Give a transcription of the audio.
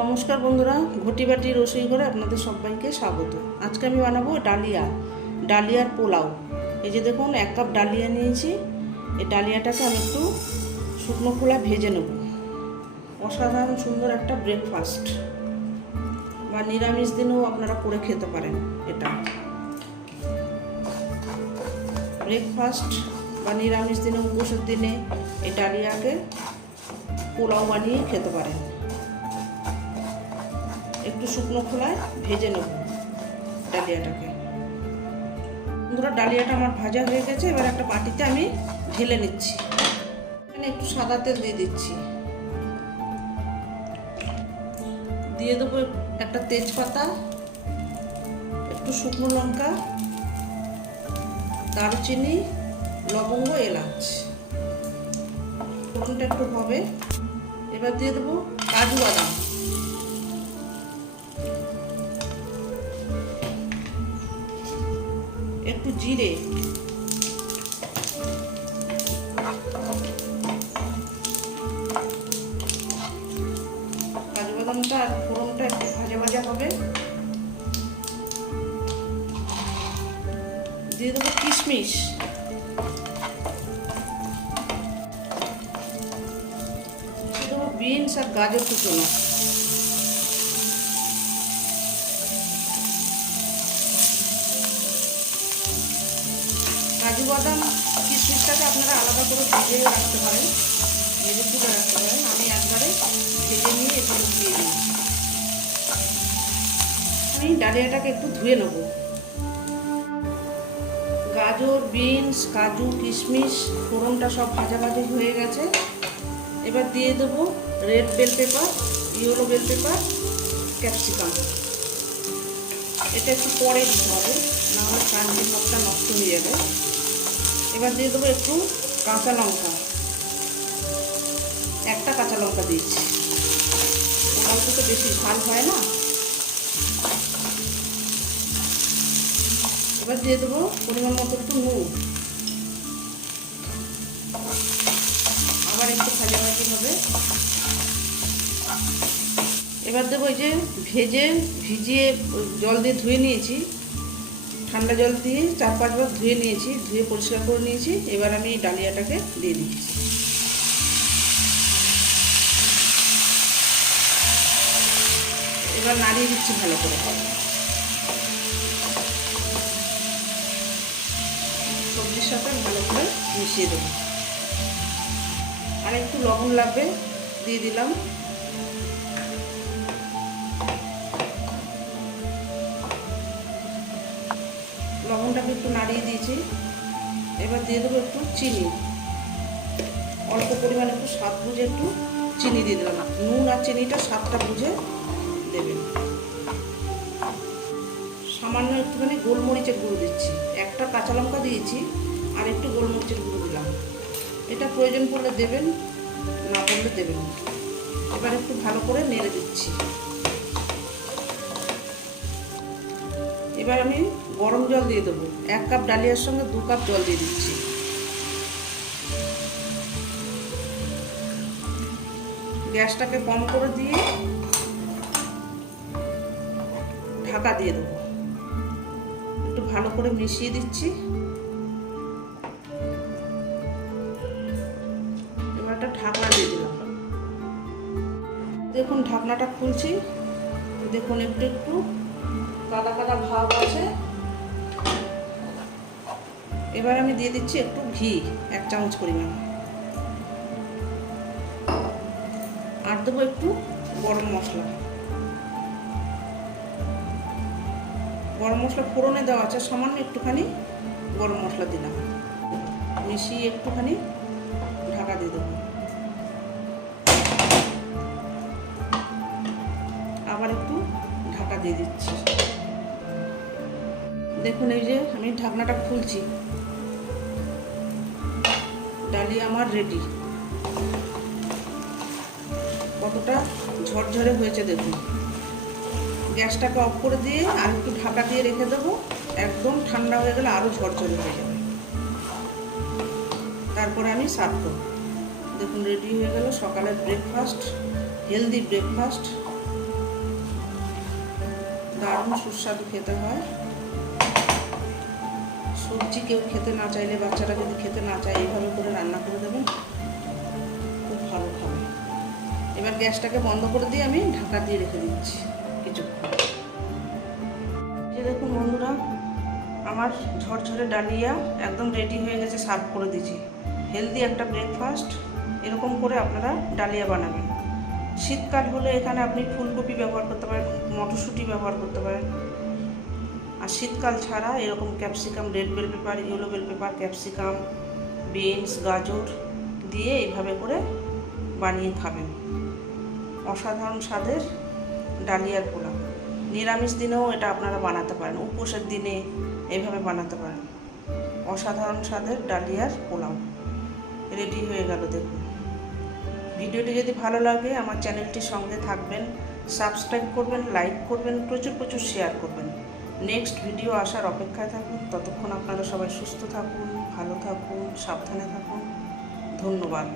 নমস্কার বন্ধুরা, ঘটিবাটি রসই করে আপনাদের সবাইকে স্বাগত। আজকে আমি বানাবো ডালিয়ার পোলাও। এই যে দেখুন, 1 কাপ ডালিয়া নিয়েছি। এই ডালিয়াটাকে আমি একটু শুকনো খোলা ভেজে নেব। অসাধারণ সুন্দর একটা ব্রেকফাস্ট বা নিরামিষ দিনেও আপনারা করে খেতে পারেন। এটা ব্রেকফাস্ট বা নিরামিষ দিনে, উপোসের দিনে এই ডালিয়াকে পোলাও বানিয়ে খেতে পারেন। একটু শুকনো খোলায় ভেজে নেব ডালিয়াটাকে। বন্ধুরা, ডালিয়াটা আমার ভাজা হয়ে গেছে। এবার একটা বাটিতে আমি ঢেলে নিচ্ছি। এখানে একটু সাদা তেল দিয়ে দিচ্ছি। দিয়ে দেবো একটা তেজপাতা, একটু শুকনো লঙ্কা, দারুচিনি, লবঙ্গ, এলাচ। ফোড়নটা একটু হবে। এবার দিয়ে দেবো কাজু বাদাম, একটু জিরে, কাজু বাদামটা আর ফোড়নটা একটু ভাজা ভাজা হবে। দিয়ে দেবো কিশমিশ, দিয়ে দেবো বিনস আর গাজর কুচনো। কাজু বাদাম কিশমিশটাকে আপনারা আলাদা করে ভেজে রাখতে পারেন, ভেজে তুলে রাখতে পারেন। আমি একবারে ভেজে নিয়ে এখানে দিয়ে দিই। আমি ডালিয়াটাকে একটু ধুয়ে নেব। গাজর, বিনস, কাজু, কিশমিশ, ফোড়নটা সব ভাজা ভাজি হয়ে গেছে। এবার দিয়ে দেবো red bell pepper, yellow bell pepper, capsicum. এটা একটু পরে দিতে হবে, না হলে ক্রাঞ্চি ভাবটা নষ্ট হয়ে যাবে। এবার দিয়ে দেবো একটু কাঁচা লঙ্কা, একটা কাঁচা লঙ্কা দিচ্ছি। পোলাওতে তো বেশি ঝাল হয় না। এবার দিয়ে দেবো পরিমাণ মতো একটু নুন। আবার একটু ভাজা ভাজি হবে। এবার দেবো এই যে ভিজিয়ে জল দিয়ে ধুয়ে নিয়েছি, ঠান্ডা জল দিয়ে 4-5 বার ধুয়ে নিয়েছি, ধুয়ে পরিষ্কার করে নিয়েছি। এবার আমি এই ডালিয়াটাকে দিয়ে দিচ্ছি। এবার নাড়িয়ে দিচ্ছি ভালো করে। সবজির সাথে ভালো করে মিশিয়ে দেবো। আর একটু লবণ লাগবে, দিয়ে দিলাম। লবণটাকে একটু নাড়িয়ে দিয়েছি। এবার দিয়ে দেবো একটু চিনি, অল্প পরিমাণে একটু স্বাদ বুঝে একটু চিনি দিয়ে দিলাম। নুন আর চিনিটা স্বাদটা বুঝে দেবেন। সামান্য একটুখানি গোলমরিচের গুঁড়ো দিচ্ছি। একটা কাঁচা লঙ্কা দিয়েছি, আর একটু গোলমরিচের গুঁড়ো দিলাম। এটা প্রয়োজন পড়লে দেবেন, না পড়লে দেবেন। এবার একটু ভালো করে নেড়ে দিচ্ছি। এবার আমি গরম জল দিয়ে দেবো। 1 কাপ ডালিয়ার সঙ্গে 2 কাপ জল দিয়ে দিচ্ছি। গ্যাসটাকে কম করে দিয়ে ঢাকা দিয়ে দেবো। একটু ভালো করে মিশিয়ে দিচ্ছি। এবার একটা ঢাকনা দিয়ে দিলাম। দেখুন, ঢাকনাটা খুলছি। দেখুন, একটু একটু কাদা কাদা ভাব আছে। এবার আমি দিয়ে দিচ্ছি একটু ঘি, 1 চামচ পরিমাণ। আর দেবো একটু গরম মশলা। গরম মশলা ফোড়নে দেওয়া আছে, সামান্য একটুখানি গরম মশলা দিলাম। মিশিয়ে একটুখানি ঢাকা দিয়ে দেবো। আবার একটু ঢাকা দিয়ে দিচ্ছি। দেখুন, এই যে আমি ঢাকনাটা খুলছি। ডালিয়া আমার রেডি। কতটা ঝরঝরে হয়েছে দেখুন। গ্যাসটাকে অফ করে দিয়ে আর একটু ঢাকা দিয়ে রেখে দেবো। একদম ঠান্ডা হয়ে গেলে আরও ঝরঝরে হয়ে যাবে। তারপরে আমি সার্ভ করব। দেখুন, রেডি হয়ে গেল সকালের ব্রেকফাস্ট, হেলদি ব্রেকফাস্ট। দারুণ সুস্বাদু খেতে হয়। সবজি কেউ খেতে না চাইলে, বাচ্চারা যদি খেতে না চায়, এইভাবে করে রান্না করে দেবেন, খুব ভালো খাবে। এবার গ্যাসটাকে বন্ধ করে দিয়ে আমি ঢাকা দিয়ে রেখে দিচ্ছি কিছুক্ষণ। এই দেখুন বন্ধুরা, আমার ঝরঝরে ডালিয়া একদম রেডি হয়ে গেছে, সার্ভ করে দিয়েছি। হেলদি একটা ব্রেকফাস্ট। এরকম করে আপনারা ডালিয়া বানাবেন। শীতকাল হলে এখানে আপনি ফুলকপি ব্যবহার করতে পারেন, মটরশুঁটি ব্যবহার করতে পারেন। আর শীতকাল ছাড়া এরকম capsicum, red bell pepper, yellow bell pepper, capsicum, beans, গাজর দিয়ে এইভাবে করে বানিয়ে খাবেন। অসাধারণ স্বাদের ডালিয়ার পোলাও। নিরামিষ দিনেও এটা আপনারা বানাতে পারেন, উপোসের দিনে এইভাবে বানাতে পারেন। অসাধারণ স্বাদের ডালিয়ার পোলাও রেডি হয়ে গেল। দেখুন, ভিডিওটি যদি ভালো লাগে আমার চ্যানেলটির সঙ্গে থাকবেন, সাবস্ক্রাইব করবেন, লাইক করবেন, প্রচুর প্রচুর শেয়ার করবেন। নেক্সট ভিডিও আসার অপেক্ষায় থাকুন। ততক্ষণ আপনারা সবাই সুস্থ থাকুন, ভালো থাকুন, সাবধানে থাকুন। ধন্যবাদ।